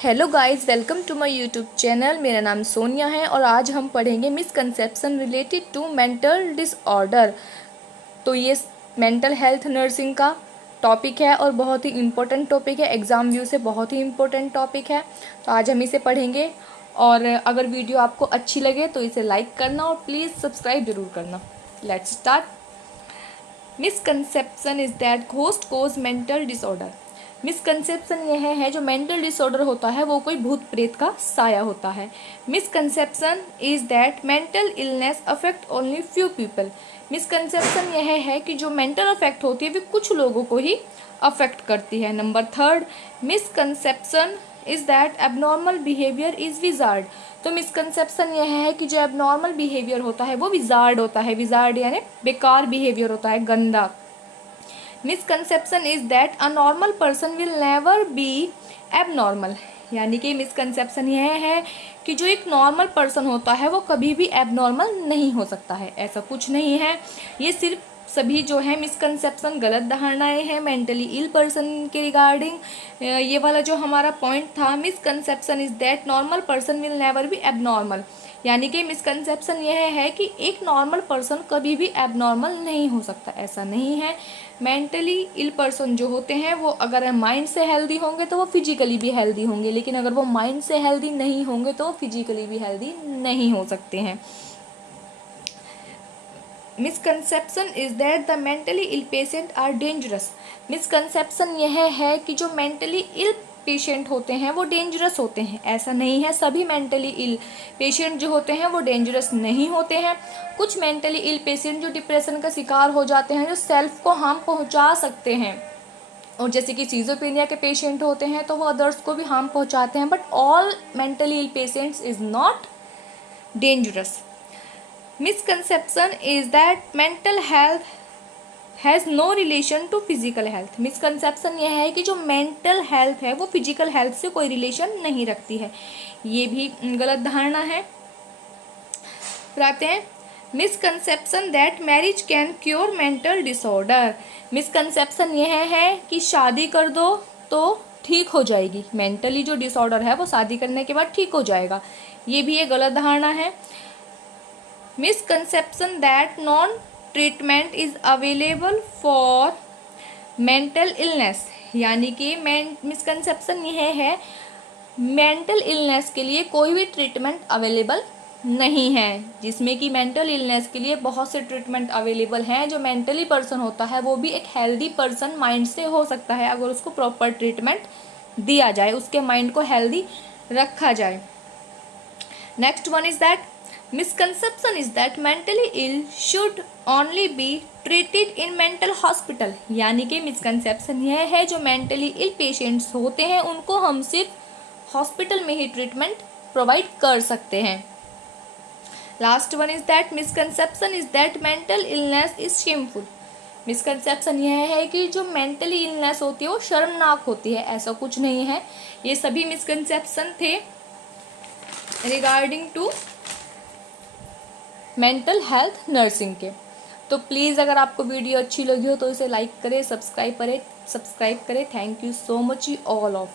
Hello guys, welcome to my YouTube channel. मेरा नाम सोनिया है और आज हम पढ़ेंगे misconception related to mental disorder. तो ये मेंटल हेल्थ नर्सिंग का टॉपिक है और बहुत ही इम्पोर्टेंट टॉपिक है। एग्ज़ाम व्यू से बहुत ही इम्पोर्टेंट टॉपिक है। तो आज हम इसे पढ़ेंगे और अगर वीडियो आपको अच्छी लगे तो इसे लाइक करना और प्लीज़ सब्सक्राइब ज़रूर करना। Let's start. Misconception is that ghost cause mental disorder. Misconception यह है जो मेंटल डिसऑर्डर होता है वो कोई भूत प्रेत का साया होता है। Misconception is that mental illness affect only few people. Misconception यह है कि जो मेंटल अफेक्ट होती है वो कुछ लोगों को ही अफेक्ट करती है। Number third, misconception is that abnormal behaviour is wizard. तो मिसकंसेप्शन यह है कि जो एबनॉर्मल बिहेवियर होता है वो विजार्ड होता है। विजार्ड यानी बेकार बिहेवियर होता है, गंदा। Misconception is that a normal person will never be abnormal. यानी कि मिसकंसेप्शन यह है कि जो एक नॉर्मल पर्सन होता है वो कभी भी एबनॉर्मल नहीं हो सकता है। ऐसा कुछ नहीं है। ये सिर्फ सभी जो है मिसकंसेप्शन गलत धारणाएं हैं मेंटली इल पर्सन के रिगार्डिंग। ये वाला जो हमारा पॉइंट था, misconception is that normal person will never be abnormal. यानी कि मिसकंसेप्शन यह है कि एक नॉर्मल पर्सन कभी भी एबनॉर्मल नहीं हो सकता। ऐसा नहीं है। मेंटली इल पर्सन जो होते हैं वो अगर माइंड से हेल्दी होंगे तो वो फिजिकली भी हेल्दी होंगे, लेकिन अगर वो माइंड से हेल्दी नहीं होंगे तो वो फिजिकली भी हेल्दी नहीं हो सकते हैं। Misconception is that the mentally ill patient are dangerous. Misconception यह है कि जो मेंटली इल पेशेंट होते हैं वो डेंजरस होते हैं। ऐसा नहीं है, सभी मेंटली इल पेशेंट जो होते हैं वो डेंजरस नहीं होते हैं। कुछ मेंटली इल पेशेंट जो डिप्रेशन का शिकार हो जाते हैं, जो सेल्फ को हार्म पहुंचा सकते हैं, और जैसे कि सीजोपेनिया के पेशेंट होते हैं तो वो अदर्स को भी हार्म पहुंचाते हैं। But all mentally ill patients is not dangerous. Misconception is that mental health has no relation to physical health. Misconception यह है कि जो मेंटल हेल्थ है वो फिजिकल हेल्थ से कोई रिलेशन नहीं रखती है। ये भी गलत धारणा है। फिर आते हैं misconception that marriage can cure mental disorder. Misconception यह है कि शादी कर दो तो ठीक हो जाएगी, मेंटली जो डिसऑर्डर है वो शादी करने के बाद ठीक हो जाएगा। ये भी एक गलत धारणा है। Misconception that non treatment is available for mental illness. यानी कि मिसकंसेप्शन यह है मेंटल इलनेस के लिए कोई भी ट्रीटमेंट अवेलेबल नहीं है, जिसमें कि मेंटल इलनेस के लिए बहुत से ट्रीटमेंट अवेलेबल हैं। जो मेंटली पर्सन होता है वो भी एक हेल्दी पर्सन माइंड से हो सकता है अगर उसको प्रॉपर ट्रीटमेंट दिया जाए, उसके माइंड को हेल्दी रखा जाए। Next one is that misconception is that mentally ill should only be treated in mental hospital। यानी कि मिसकंसेप्शन यह है जो मेंटली इल पेशेंट्स होते हैं उनको हम सिर्फ हॉस्पिटल में ही ट्रीटमेंट प्रोवाइड कर सकते हैं। Last one is that misconception is that mental illness is shameful. Misconception यह है कि जो मेंटली इलनेस होती है वो शर्मनाक होती है। ऐसा कुछ नहीं है। ये सभी मिसकंसेप्शन थे regarding to mental health nursing के। तो प्लीज़ अगर आपको वीडियो अच्छी लगी हो तो इसे लाइक करें, सब्सक्राइब करें। Thank you so much all of.